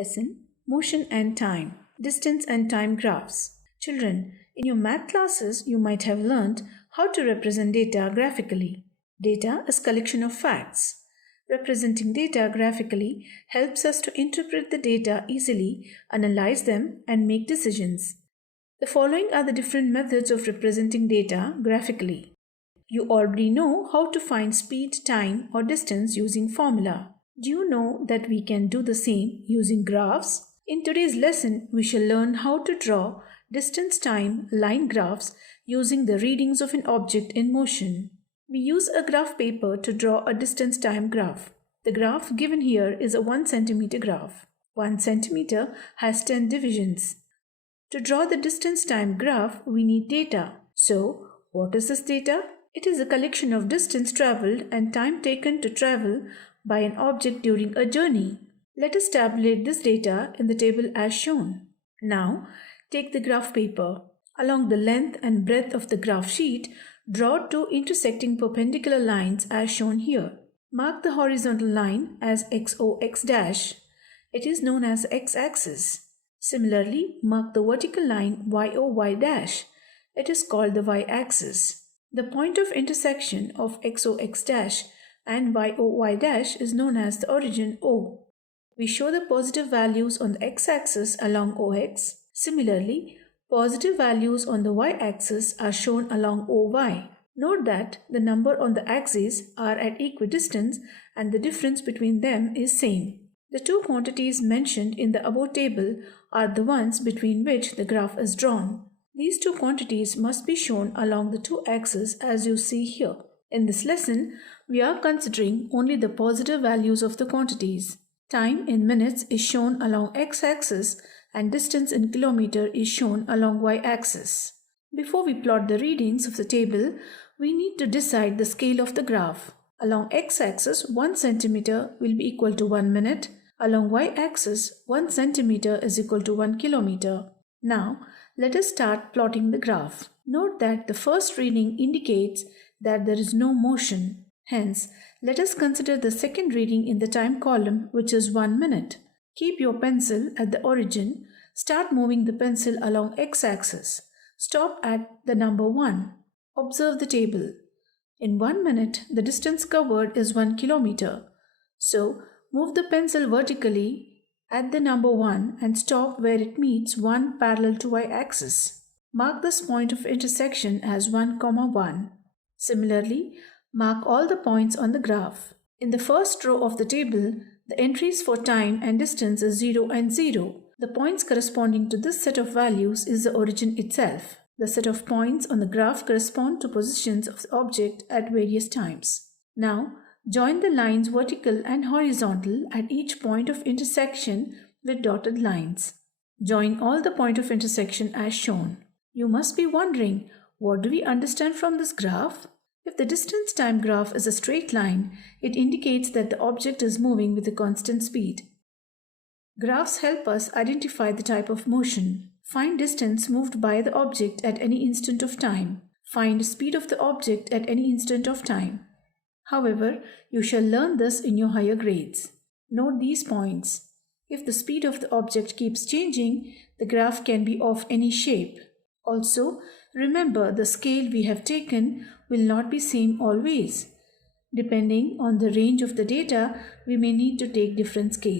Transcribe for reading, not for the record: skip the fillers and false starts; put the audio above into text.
Lesson, Motion and Time, Distance and Time Graphs. Children, in your math classes, you might have learned how to represent data graphically. Data is a collection of facts. Representing data graphically helps us to interpret the data easily, analyze them, and make decisions. The following are the different methods of representing data graphically. You already know how to find speed, time, or distance using formula. Do you know that we can do the same using graphs? In today's lesson, we shall learn how to draw distance-time line graphs using the readings of an object in motion. We use a graph paper to draw a distance-time graph. The graph given here is a 1 centimeter graph. 1 centimeter has 10 divisions. To draw the distance-time graph, we need data. So, what is this data? It is a collection of distance traveled and time taken to travel by an object during a journey. Let us tabulate this data in the table as shown. Now, take the graph paper. Along the length and breadth of the graph sheet, draw two intersecting perpendicular lines as shown here. Mark the horizontal line as XOX'. It is known as x-axis. Similarly, mark the vertical line YOY'. It is called the y-axis. The point of intersection of XOX' and YOY' is known as the origin O. We show the positive values on the x-axis along OX. Similarly, positive values on the y-axis are shown along OY. Note that the number on the axes are at equidistance and the difference between them is same. The two quantities mentioned in the above table are the ones between which the graph is drawn. These two quantities must be shown along the two axes as you see here. In this lesson, we are considering only the positive values of the quantities. Time in minutes is shown along x-axis and distance in kilometer is shown along y-axis. Before we plot the readings of the table, we need to decide the scale of the graph. Along x-axis, 1 centimeter will be equal to 1 minute. Along y-axis, 1 centimeter is equal to 1 kilometer. Now, let us start plotting the graph. Note that the first reading indicates that there is no motion. Hence, let us consider the second reading in the time column, which is 1 minute. Keep your pencil at the origin. Start moving the pencil along x-axis. Stop at the number 1. Observe the table. In 1 minute, the distance covered is 1 kilometer. So, move the pencil vertically at the number 1 and stop where it meets 1 parallel to y-axis. Mark this point of intersection as 1, 1. Similarly, mark all the points on the graph. In the first row of the table, the entries for time and distance is 0 and 0. The points corresponding to this set of values is the origin itself. The set of points on the graph correspond to positions of the object at various times. Now, join the lines vertical and horizontal at each point of intersection with dotted lines. Join all the point of intersection as shown. You must be wondering, what do we understand from this graph? If the distance-time graph is a straight line, it indicates that the object is moving with a constant speed. Graphs help us identify the type of motion. Find distance moved by the object at any instant of time. Find speed of the object at any instant of time. However, you shall learn this in your higher grades. Note these points. If the speed of the object keeps changing, the graph can be of any shape. Also, remember the scale we have taken will not be same always. Depending on the range of the data, we may need to take different scales.